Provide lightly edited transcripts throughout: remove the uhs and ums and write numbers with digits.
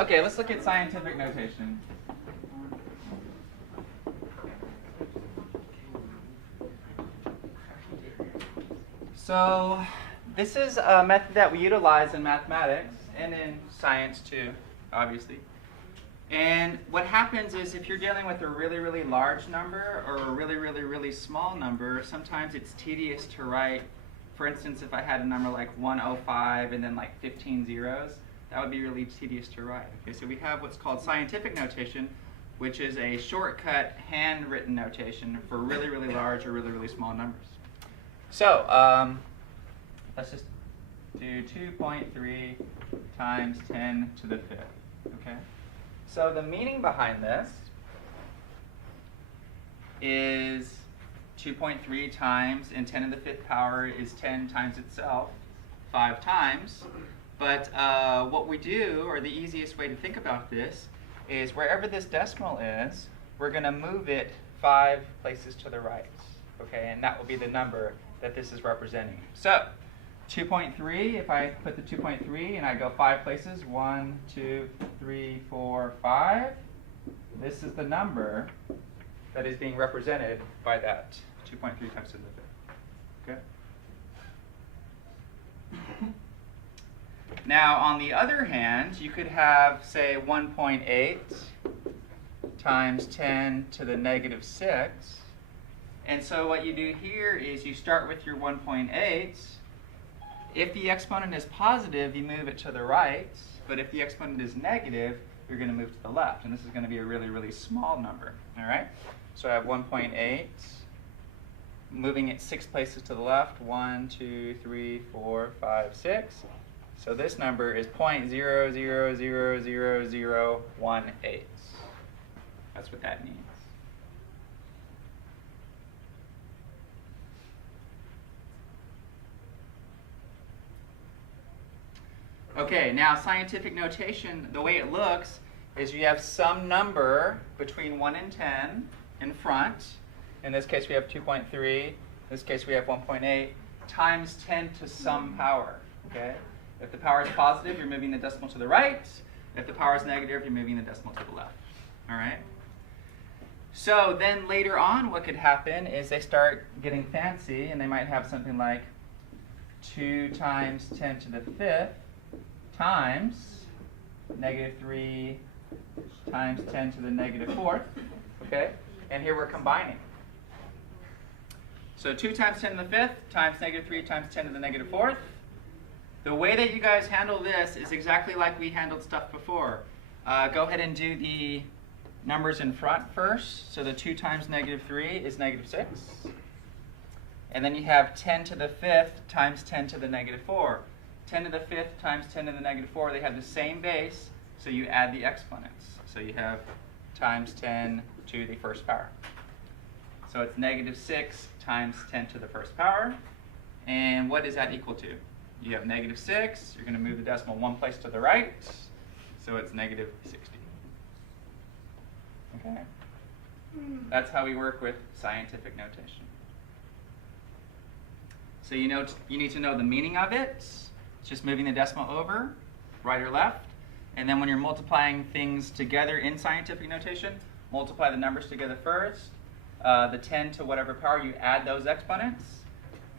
Okay, let's look at scientific notation. So this is a method that we utilize in mathematics and in science too, obviously. And what happens is if you're dealing with a really, really large number or a really, really, really small number, sometimes it's tedious to write. For instance, if I had a number like 105 and then like 15 zeros, that would be really tedious to write. Okay, so we have what's called scientific notation, which is a shortcut handwritten notation for really, really large or really, really small numbers. So let's just do 2.3 times 10 to the fifth. Okay. So the meaning behind this is 2.3 times, and 10 to the fifth power is 10 times itself, 5 times. But what we do, or the easiest way to think about this, is wherever this decimal is, we're going to move it 5 places to the right. Okay, and that will be the number that this is representing. So 2.3, if I put the 2.3 and I go 5 places, 1, 2, 3, 4, 5, this is the number that is being represented by that 2.3 times 10 to the fifth. Okay? Now, on the other hand, you could have, say, 1.8 times 10 to the negative 6. And so what you do here is you start with your 1.8. If the exponent is positive, you move it to the right. But if the exponent is negative, you're going to move to the left. And this is going to be a really, really small number. All right? So I have 1.8, moving it 6 places to the left. 1, 2, 3, 4, 5, 6. So this number is 0.00000018. That's what that means. Okay, now scientific notation, the way it looks is you have some number between 1 and 10 in front. In this case we have 2.3. In this case we have 1.8 times 10 to some power. Okay? If the power is positive, you're moving the decimal to the right. If the power is negative, you're moving the decimal to the left. All right? So then later on what could happen is they start getting fancy and they might have something like 2 times 10 to the fifth times negative 3 times 10 to the negative fourth. Okay? And here we're combining. So 2 times 10 to the fifth times negative 3 times 10 to the negative fourth. The way that you guys handle this is exactly like we handled stuff before. Go ahead and do the numbers in front first. So the 2 times negative 3 is negative 6. And then you have 10 to the fifth times 10 to the negative 4. 10 to the fifth times 10 to the negative 4, they have the same base, so you add the exponents. So you have times 10 to the first power. So it's negative 6 times 10 to the first power. And what is that equal to? You have negative 6. You're going to move the decimal 1 place to the right. So it's negative 60. Okay? That's how we work with scientific notation. So you need to know the meaning of it. It's just moving the decimal over, right or left. And then when you're multiplying things together in scientific notation, multiply the numbers together first. The 10 to whatever power, you add those exponents.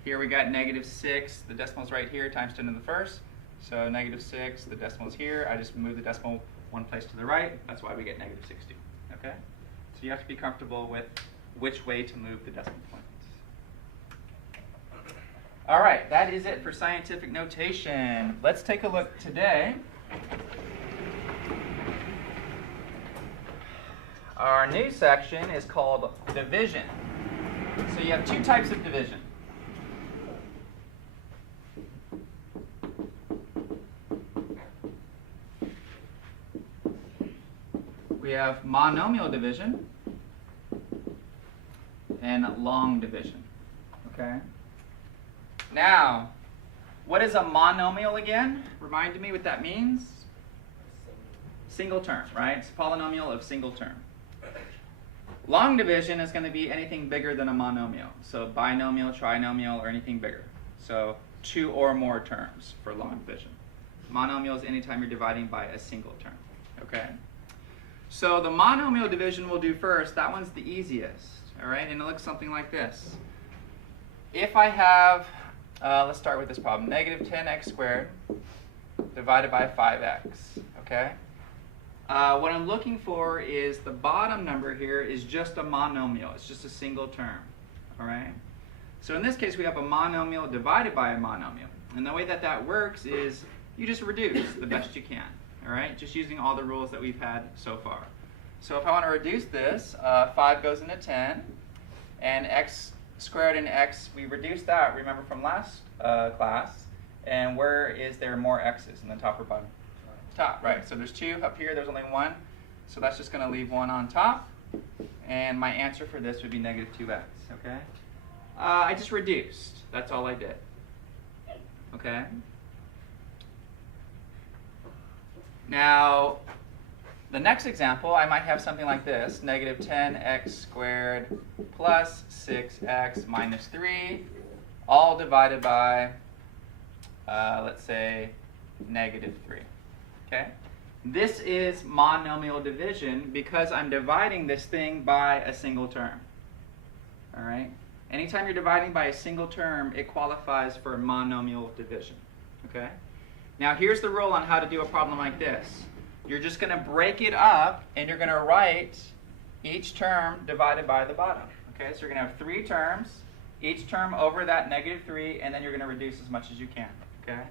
Here we got negative 6, the decimal's right here, times 10 to the first. So negative 6, the decimal's here. I just move the decimal 1 place to the right. That's why we get negative 60. Okay? So you have to be comfortable with which way to move the decimal points. All right, that is it for scientific notation. Let's take a look today. Our new section is called division. So you have 2 types of division. We have monomial division and long division. Okay? Now, what is a monomial again? Remind me what that means. Single term, right? It's a polynomial of single term. Long division is going to be anything bigger than a monomial. So binomial, trinomial, or anything bigger. So 2 or more terms for long division. Monomial is anytime you're dividing by a single term. Okay? So the monomial division we'll do first. That one's the easiest. All right? And it looks something like this. If I have, let's start with this problem, negative 10x squared divided by 5x. Okay? What I'm looking for is the bottom number here is just a monomial. It's just a single term. All right? So in this case, we have a monomial divided by a monomial. And the way that that works is you just reduce the best you can. All right? Just using all the rules that we've had so far. So if I want to reduce this, 5 goes into 10. And x squared and x, we reduced that, remember from last class. And where is there more x's, in the top or bottom? Top, right. So there's 2 up here, there's only 1. So that's just going to leave 1 on top. And my answer for this would be negative 2x, okay? I just reduced. That's all I did. Okay? Now, the next example, I might have something like this. Negative 10x squared plus 6x minus 3, all divided by, let's say, negative 3. Okay? This is monomial division because I'm dividing this thing by a single term. All right? Anytime you're dividing by a single term, it qualifies for monomial division. Okay? Now here's the rule on how to do a problem like this. You're just going to break it up and you're going to write each term divided by the bottom. Okay? So you're going to have 3 terms, each term over that negative 3, and then you're going to reduce as much as you can. Okay?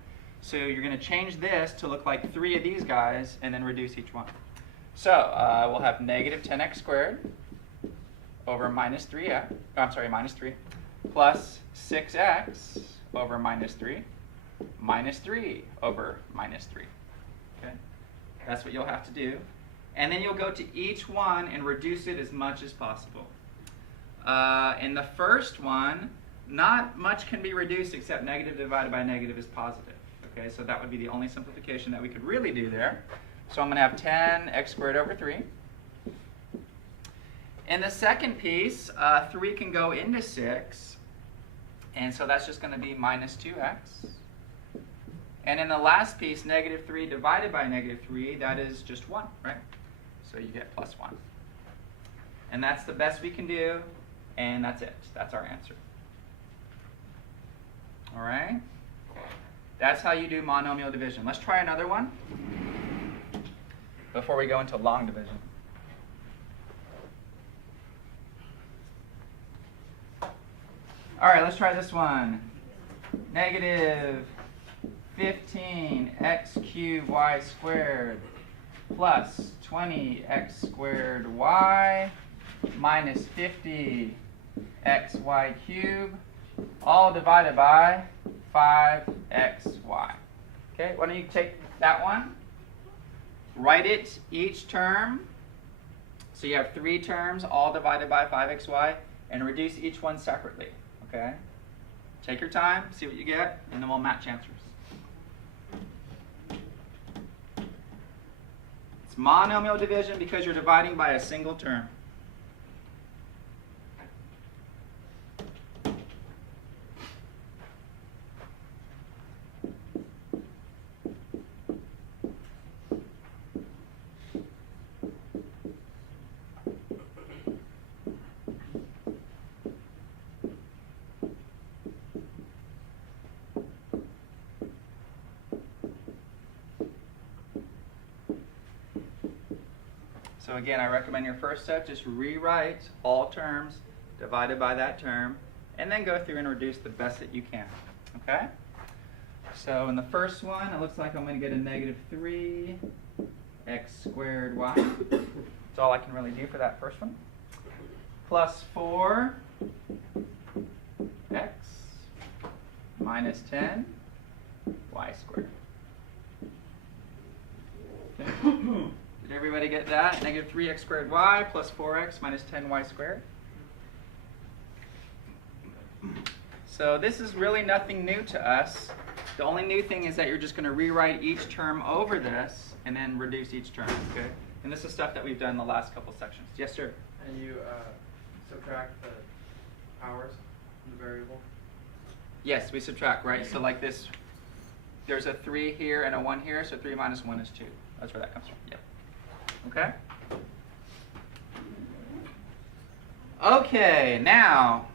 So you're going to change this to look like 3 of these guys and then reduce each one. So we'll have negative 10x squared over minus 3x, minus 3, plus 6x over minus 3, minus 3 over minus 3. Okay? That's what you'll have to do. And then you'll go to each one and reduce it as much as possible. In the first one, not much can be reduced except negative divided by negative is positive. Okay, so that would be the only simplification that we could really do there. So I'm going to have 10x squared over 3. In the second piece, 3 can go into 6. And so that's just going to be minus 2x. And in the last piece, negative 3 divided by negative 3, that is just 1, right? So you get plus 1. And that's the best we can do, and that's it. That's our answer. All right? That's how you do monomial division. Let's try another one before we go into long division. All right, let's try this one. Negative 15x cubed y squared plus 20x squared y minus 50xy cubed, all divided by 5xy. Okay, why don't you take that one, write it each term, so you have 3 terms, all divided by 5xy, and reduce each one separately. Okay, take your time, see what you get, and then we'll match answers. It's monomial division because you're dividing by a single term. So again, I recommend your first step, just rewrite all terms divided by that term, and then go through and reduce the best that you can. Okay? So in the first one, it looks like I'm going to get a negative 3x squared y. That's all I can really do for that first one. Plus 4x minus 10 y squared. Okay. Did everybody get that? Negative 3x squared y plus 4x minus 10y squared. So this is really nothing new to us. The only new thing is that you're just going to rewrite each term over this and then reduce each term. Okay? And this is stuff that we've done in the last couple sections. Yes, sir? And you subtract the powers from the variable? Yes, we subtract, right? So like this, there's a 3 here and a 1 here, so 3 minus 1 is 2. That's where that comes from. Yep. Okay? Okay, now,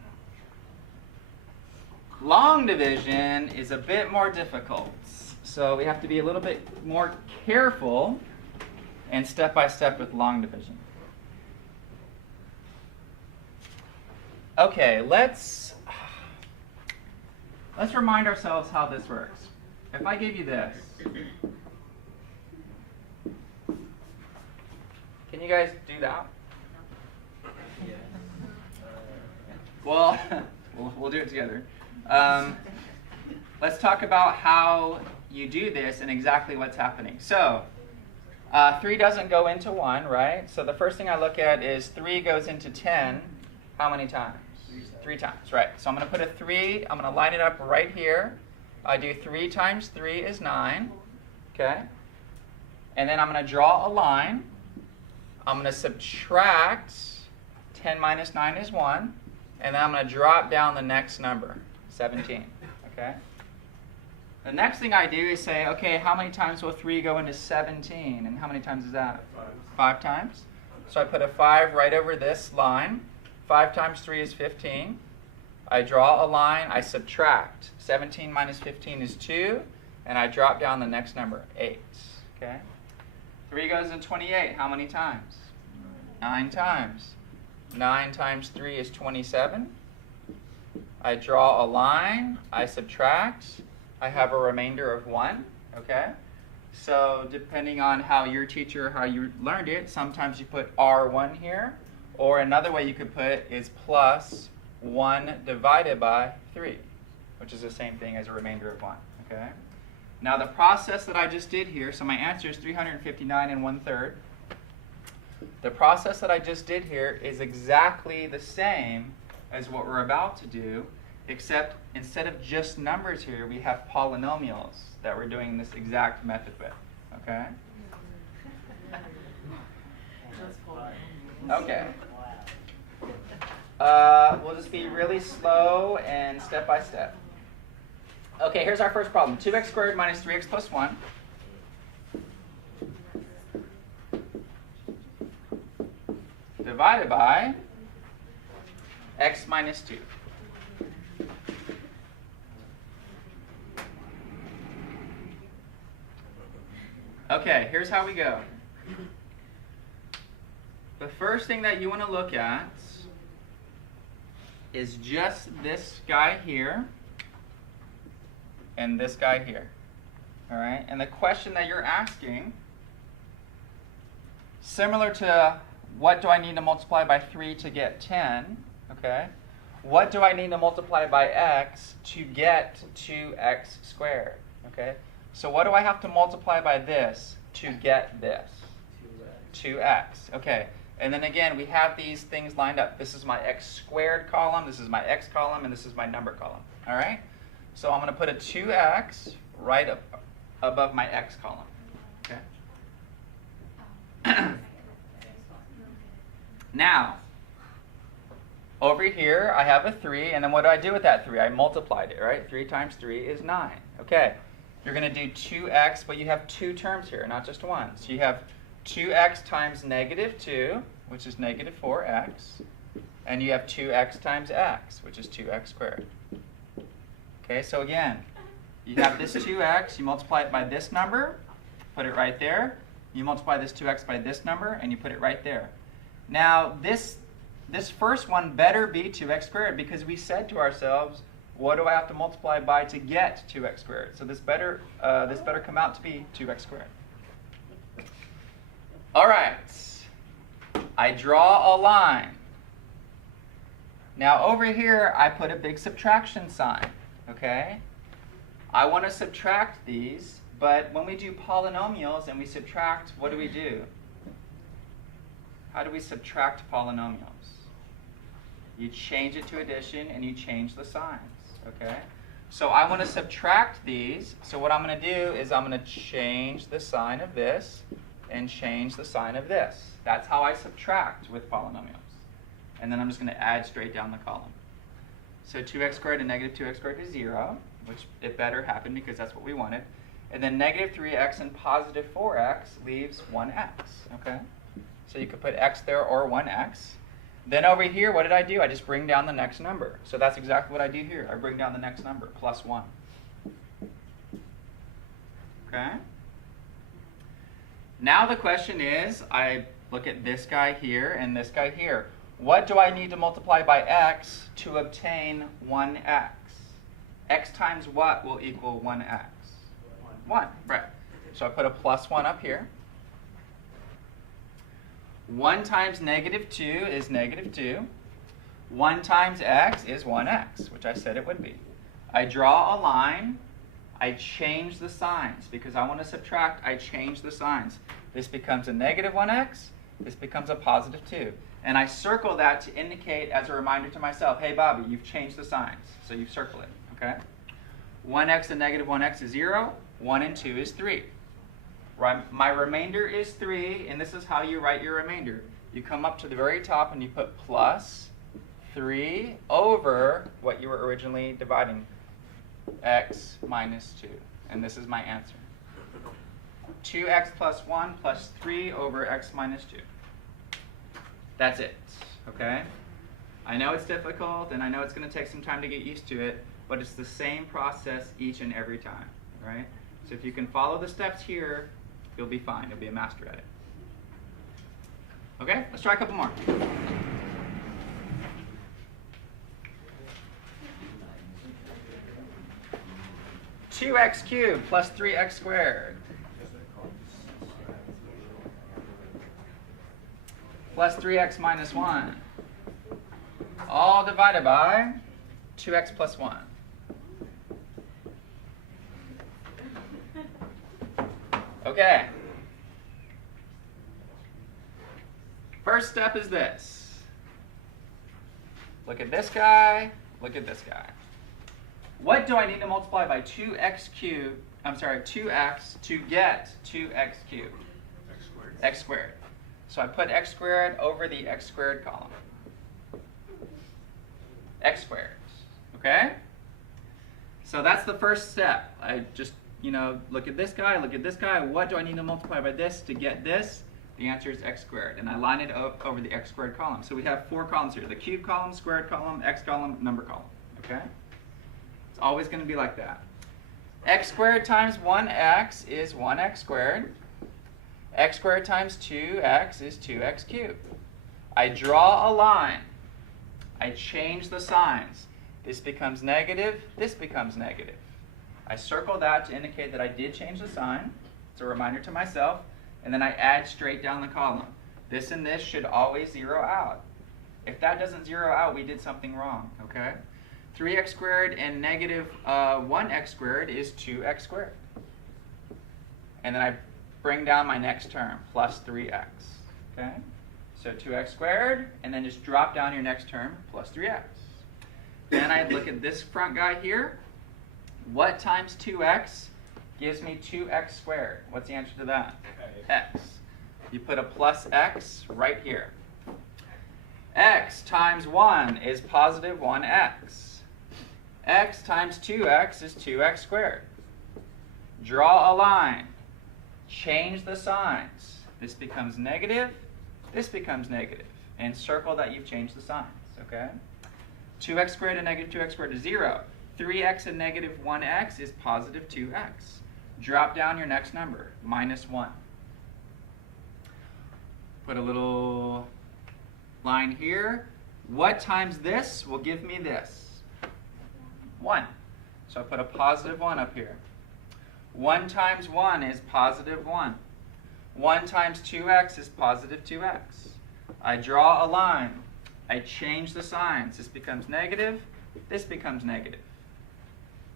long division is a bit more difficult. So we have to be a little bit more careful and step by step with long division. Okay, let's remind ourselves how this works. If I give you this, can you guys do that? Well, we'll do it together. Let's talk about how you do this and exactly what's happening. So, 3 doesn't go into 1, right? So the first thing I look at is 3 goes into 10. How many times? 3 times, right. So I'm going to put a 3. I'm going to line it up right here. I do 3 times 3 is 9. Okay? And then I'm going to draw a line. I'm going to subtract 10 minus 9 is 1. And then I'm going to drop down the next number, 17. Okay? The next thing I do is say, okay, how many times will 3 go into 17? And how many times is that? 5 times. So I put a 5 right over this line. 5 times 3 is 15. I draw a line. I subtract. 17 minus 15 is 2. And I drop down the next number, 8. Okay? 3 goes in 28. How many times? 9 times. 9 times 3 is 27. I draw a line. I subtract. I have a remainder of 1, okay? So depending on how your teacher, how you learned it, sometimes you put R1 here, or another way you could put it is plus 1 divided by 3, which is the same thing as a remainder of 1, okay? Now the process that I just did here, so my answer is 359 1/3. The process that I just did here is exactly the same as what we're about to do, except instead of just numbers here, we have polynomials that we're doing this exact method with, okay? Okay. We'll just be really slow and step by step. Okay, here's our first problem. 2x squared minus 3x plus 1. Divided by x minus 2. Okay, here's how we go. The first thing that you want to look at is just this guy here and this guy here. All right? And the question that you're asking, similar to what do I need to multiply by 3 to get 10, okay? What do I need to multiply by x to get 2x squared, okay? So what do I have to multiply by this to get this? 2x. Okay. And then again, we have these things lined up. This is my x squared column, this is my x column, and this is my number column. All right? So I'm going to put a 2x right up above my x column. Okay? Now, over here, I have a 3, and then what do I do with that 3? I multiplied it, right? 3 times 3 is 9. Okay. You're going to do 2x, but you have 2 terms here, not just 1. So you have 2x times negative 2, which is negative 4x. And you have 2x times x, which is 2x squared. Okay, so again, you have this 2x, you multiply it by this number, put it right there. You multiply this 2x by this number, and you put it right there. Now, this first one better be 2x squared, because we said to ourselves, what do I have to multiply by to get 2x squared? So this better come out to be 2x squared. All right. I draw a line. Now over here, I put a big subtraction sign. Okay? I want to subtract these, but when we do polynomials and we subtract, what do we do? How do we subtract polynomials? You change it to addition and you change the signs. Okay? So I want to subtract these. So what I'm going to do is I'm going to change the sign of this and change the sign of this. That's how I subtract with polynomials. And then I'm just going to add straight down the column. So 2x squared and negative 2x squared is 0, which it better happened because that's what we wanted. And then negative 3x and positive 4x leaves 1x, okay? So you could put x there or 1x. Then over here, what did I do? I just bring down the next number. So that's exactly what I do here. I bring down the next number, plus 1. Okay? Now the question is, I look at this guy here and this guy here. What do I need to multiply by x to obtain 1x? X times what will equal 1x? 1, right. So I put a plus 1 up here. 1 times negative 2 is negative 2. 1 times x is 1x, which I said it would be. I draw a line. I change the signs. Because I want to subtract, I change the signs. This becomes a negative 1x. This becomes a positive 2. And I circle that to indicate as a reminder to myself, hey, Bobby, you've changed the signs. So you circle it, okay? 1x and negative 1x is 0. 1 and 2 is 3. My remainder is 3, and this is how you write your remainder. You come up to the very top and you put plus 3 over what you were originally dividing, x minus 2. And this is my answer. 2x plus 1 plus 3 over x minus 2. That's it, okay? I know it's difficult, and I know it's going to take some time to get used to it, but it's the same process each and every time, right? So if you can follow the steps here, you'll be fine. You'll be a master at it. Okay, let's try a couple more. Two x cubed plus 3x squared plus 3x minus 1, all divided by 2x plus 1. Okay. First step is this. Look at this guy, look at this guy. What do I need to multiply by 2x cubed, 2x to get 2x cubed? X squared. X squared. So I put x squared over the x squared column. X squared, okay? So that's the first step. I just, look at this guy, look at this guy. What do I need to multiply by this to get this? The answer is x squared. And I line it up over the x squared column. So we have 4 columns here. The cube column, squared column, x column, number column, okay? It's always going to be like that. X squared times 1x is 1x squared. X squared times 2x is 2x cubed. I draw a line. I change the signs. This becomes negative. This becomes negative. I circle that to indicate that I did change the sign. It's a reminder to myself. And then I add straight down the column. This and this should always zero out. If that doesn't zero out, we did something wrong, okay? 3x squared and negative 1x squared is 2x squared. And then I bring down my next term, plus 3x, okay? So 2x squared, and then just drop down your next term, plus 3x. Then I look at this front guy here. What times 2x gives me 2x squared? What's the answer to that? X. You put a plus x right here. X times 1 is positive 1x. X times 2x is 2x squared. Draw a line. Change the signs. This becomes negative. This becomes negative. And circle that you've changed the signs, okay? 2x squared and negative 2x squared is 0. 3x and negative 1x is positive 2x. Drop down your next number, minus 1. Put a little line here. What times this will give me this? 1. So I put a positive 1 up here. 1 times 1 is positive 1. 1 times 2x is positive 2x. I draw a line. I change the signs. This becomes negative. This becomes negative.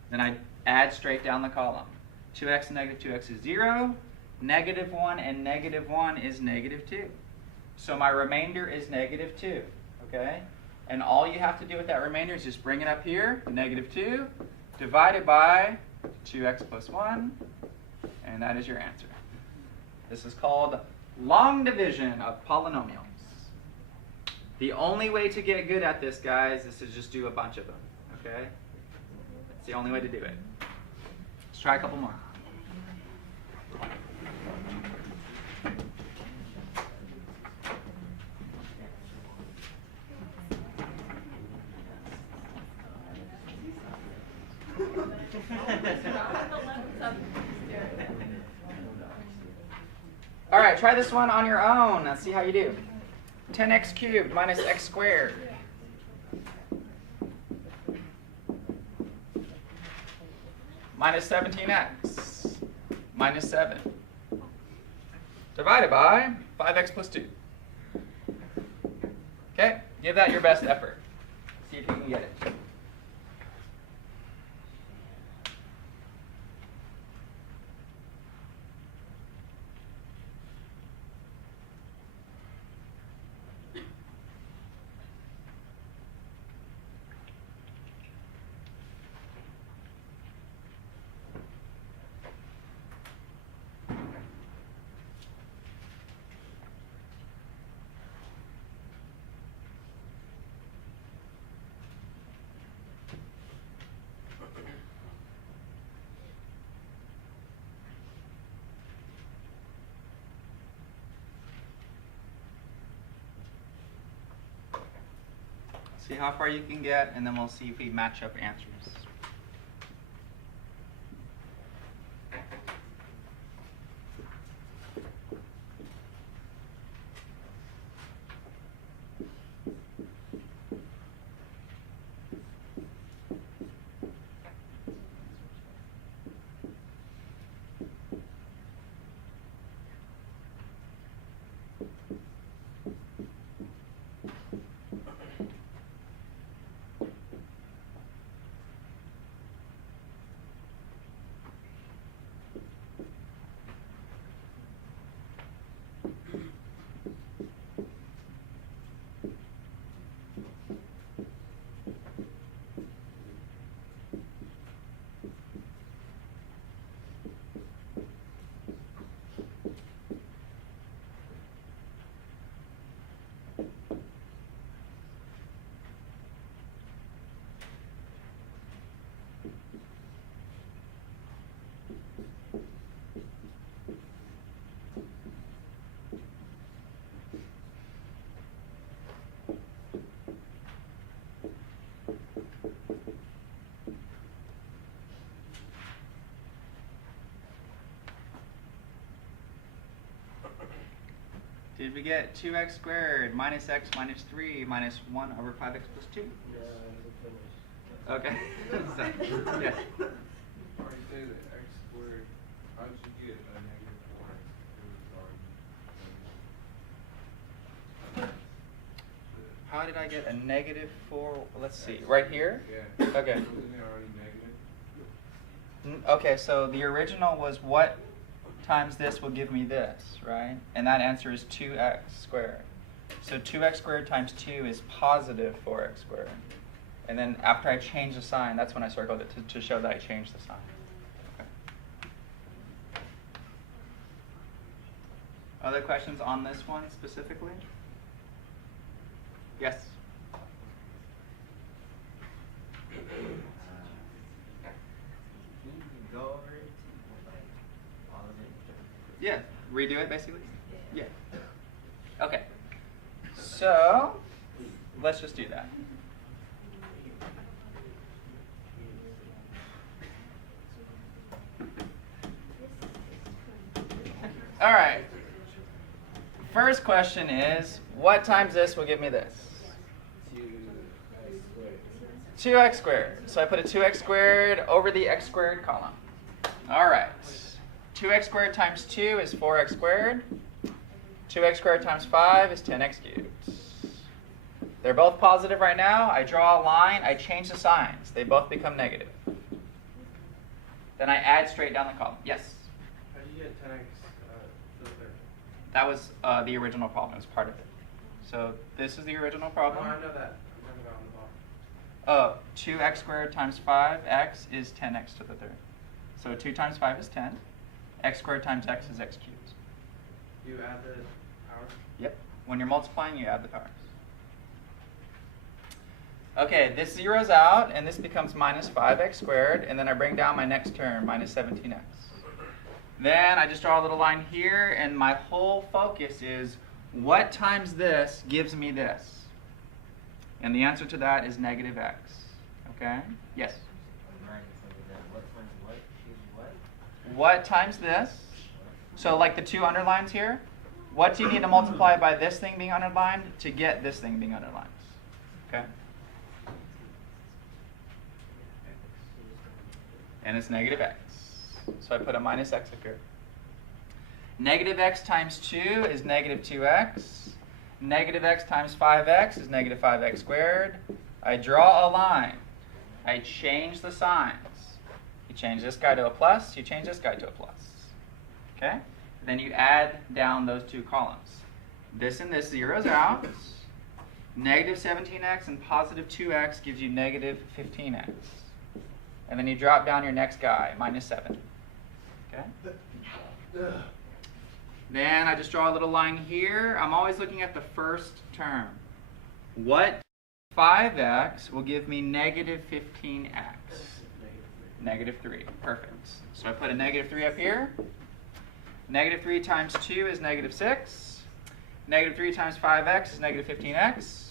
Then I add straight down the column. 2x and negative 2x is 0. Negative 1 and negative 1 is negative 2. So my remainder is negative 2. Okay? And all you have to do with that remainder is just bring it up here, negative 2, divided by 2x plus 1, and that is your answer. This is called long division of polynomials. The only way to get good at this, guys, is to just do a bunch of them. Okay? It's the only way to do it. Let's try a couple more. All right, try this one on your own. Let's see how you do. 10x cubed minus x squared. Minus 17x minus 7 divided by 5x plus 2. Okay, give that your best effort. See if you can get it. See how far you can get, and then we'll see if we match up answers. Did we get 2x squared minus x minus 3 minus 1 over 5x plus 2? Yeah, Okay. So, yes. Already say that x squared, how did you get a negative 4x? It was already How did I get a negative 4? Let's see. Right here? Yeah. Okay. Wasn't it already negative? Okay, so the original was what times this will give me this, right? And that answer is 2x squared. So 2x squared times 2 is positive 4x squared. And then after I change the sign, that's when I circled it to show that I changed the sign. Okay. Other questions on this one specifically? Yes? Go over it, like all of it. Yeah, redo it basically? Yeah. Okay. So, let's just do that. All right. First question is, what times this will give me this? 2x squared. So I put a 2x squared over the x squared column. All right. 2x squared times 2 is 4x squared. 2x squared times 5 is 10x cubed. They're both positive right now. I draw a line. I change the signs. They both become negative. Then I add straight down the column. Yes? How do you get 10x to the third? That was the original problem. It was part of it. So this is the original No, problem. I know that. I'm talking about on the bottom. 2x squared times 5x is 10x to the third. So 2 times 5 is 10. X squared times x is x cubed. You add the powers? Yep. When you're multiplying, you add the powers. Okay, this zeroes out, and this becomes minus 5x squared, and then I bring down my next term, minus 17x. Then I just draw a little line here, and my whole focus is what times this gives me this? And the answer to that is negative x. Okay? Yes? Minus over that. What's what times this? So like the two underlines here, what do you need to multiply by this thing being underlined to get this thing being underlined? Okay? And it's negative x. So I put a minus x up here. Negative x times 2 is negative 2x. Negative x times 5x is negative 5x squared. I draw a line. I change the signs. You change this guy to a plus, you change this guy to a plus. Okay? Then you add down those two columns. This and this zeroes out. Negative 17x and positive 2x gives you negative 15x. And then you drop down your next guy, minus 7. Okay? Then I just draw a little line here. I'm always looking at the first term. What 5x will give me negative 15x? Negative 3. Perfect. So I put a negative 3 up here. Negative 3 times 2 is negative 6. Negative 3 times 5x is negative 15x.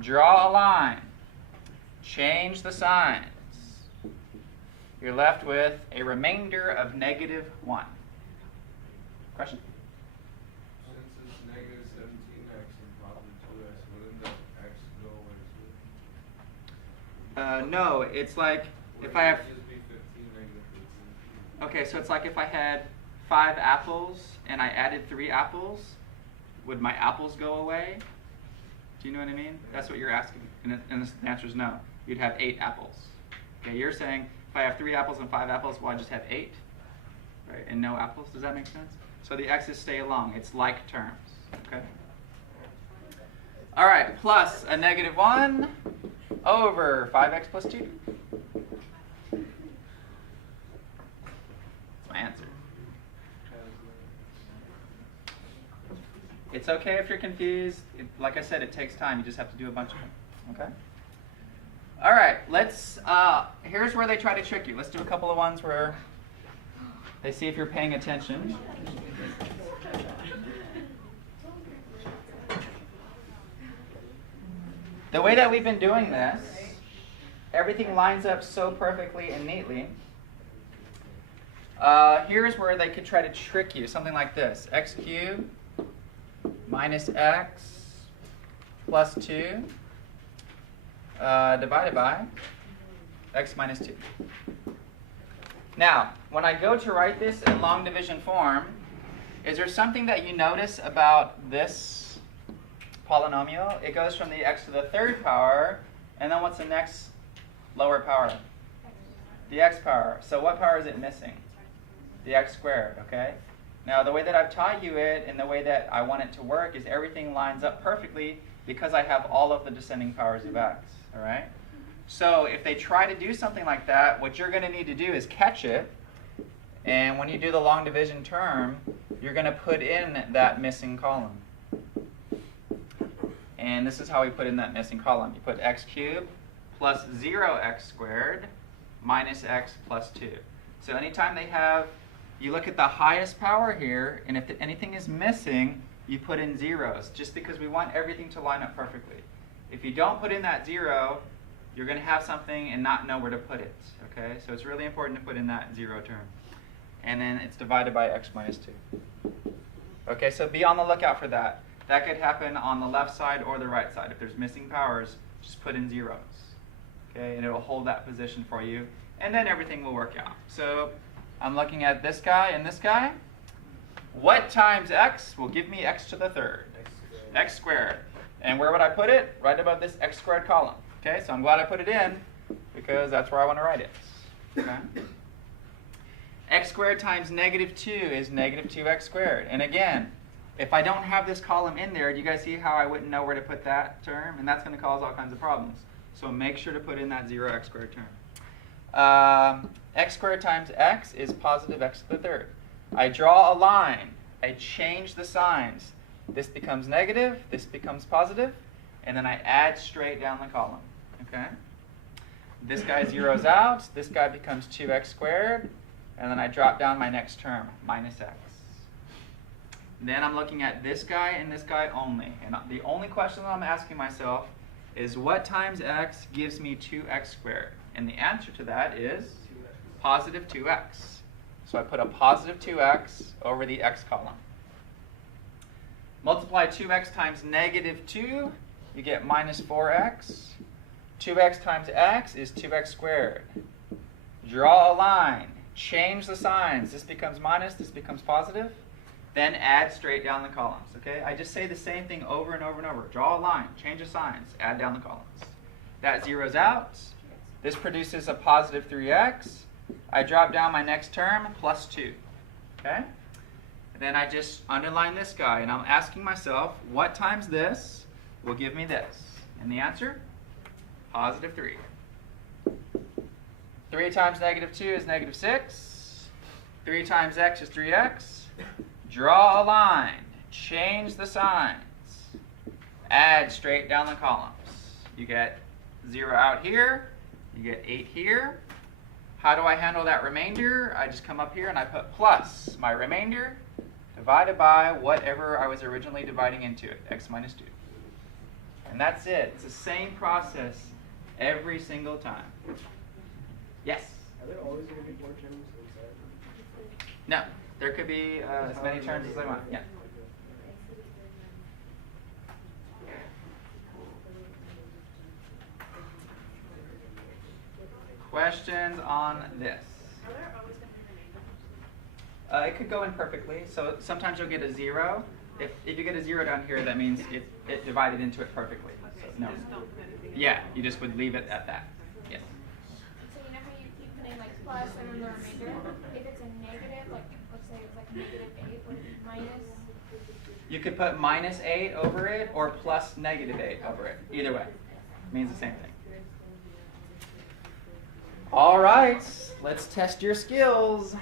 Draw a line. Change the signs. You're left with a remainder of negative 1. Question? Since it's negative 17x and positive 2x, wouldn't the x go away too? No, it's like if I have... Just be 15 negative 15. Okay, so it's like if I had 5 apples and I added 3 apples, would my apples go away? Do you know what I mean? That's what you're asking. And the answer is no. You'd have 8 apples. Okay, you're saying if I have 3 apples and 5 apples, well, I just have 8, right? And no apples. Does that make sense? So the x's stay along. It's like terms. Okay. All right. Plus a negative 1 over 5x plus 2. That's my answer. It's okay if you're confused. Like I said, it takes time. You just have to do a bunch of them. Okay? All right. Let's. Here's where they try to trick you. Let's do a couple of ones where they see if you're paying attention. The way that we've been doing this, everything lines up so perfectly and neatly. Here's where they could try to trick you. Something like this. X cubed minus x plus 2 divided by x minus 2. Now, when I go to write this in long division form, is there something that you notice about this polynomial? It goes from the x to the third power, and then what's the next lower power? The x power. So what power is it missing? The x squared, okay? Now, the way that I've taught you it and the way that I want it to work is everything lines up perfectly because I have all of the descending powers of x, all right? So if they try to do something like that, what you're going to need to do is catch it, and when you do the long division term, you're going to put in that missing column. And this is how we put in that missing column. You put x cubed plus 0x squared minus x plus 2. So anytime they have, you look at the highest power here, and if anything is missing, you put in zeros, just because we want everything to line up perfectly. If you don't put in that 0, you're going to have something and not know where to put it. Okay, so it's really important to put in that 0 term. And then it's divided by x minus 2. Okay, so be on the lookout for that. That could happen on the left side or the right side. If there's missing powers, just put in zeros. Okay, and it'll hold that position for you, and then everything will work out. So I'm looking at this guy and this guy. What times x will give me x to the third? X squared. And where would I put it? Right above this x squared column. Okay, so I'm glad I put it in because that's where I want to write it. Okay? X squared times negative 2 is negative 2x squared. And again, if I don't have this column in there, do you guys see how I wouldn't know where to put that term? And that's going to cause all kinds of problems. So make sure to put in that 0x squared term. X squared times x is positive x to the third. I draw a line. I change the signs. This becomes negative. This becomes positive. And then I add straight down the column. Okay? This guy zeroes out. This guy becomes 2x squared. And then I drop down my next term, minus x. Then I'm looking at this guy and this guy only. And the only question that I'm asking myself is what times x gives me 2x squared? And the answer to that is positive 2x. So I put a positive 2x over the x column. Multiply 2x times negative 2, you get minus 4x. 2x times x is 2x squared. Draw a line. Change the signs. This becomes minus, this becomes positive. Then add straight down the columns. Okay? I just say the same thing over and over and over. Draw a line. Change the signs. Add down the columns. That zeroes out. This produces a positive 3x. I drop down my next term, plus 2. Okay? And then I just underline this guy, and I'm asking myself, what times this will give me this? And the answer? Positive 3. 3 times negative 2 is negative 6. 3 times x is 3x. Draw a line. Change the signs. Add straight down the columns. You get 0 out here. You get 8 here. How do I handle that remainder? I just come up here and I put plus my remainder divided by whatever I was originally dividing into it, x minus 2. And that's it. It's the same process every single time. Yes? Are there always going to be more terms inside? No. There could be as many terms as I want. Yeah. Questions on this? Are there always going to be remainders? It could go in perfectly. So sometimes you'll get a 0. If you get a 0 down here, that means it divided into it perfectly. So, no. Just don't put anything in. Yeah, you just would leave it at that. Yes. So you know how you keep putting like plus and then the remainder? If it's a negative, like let's say it's like negative 8, would it be minus? You could put minus 8 over it or plus negative 8 over it. Either way. It means the same thing. All right, let's test your skills.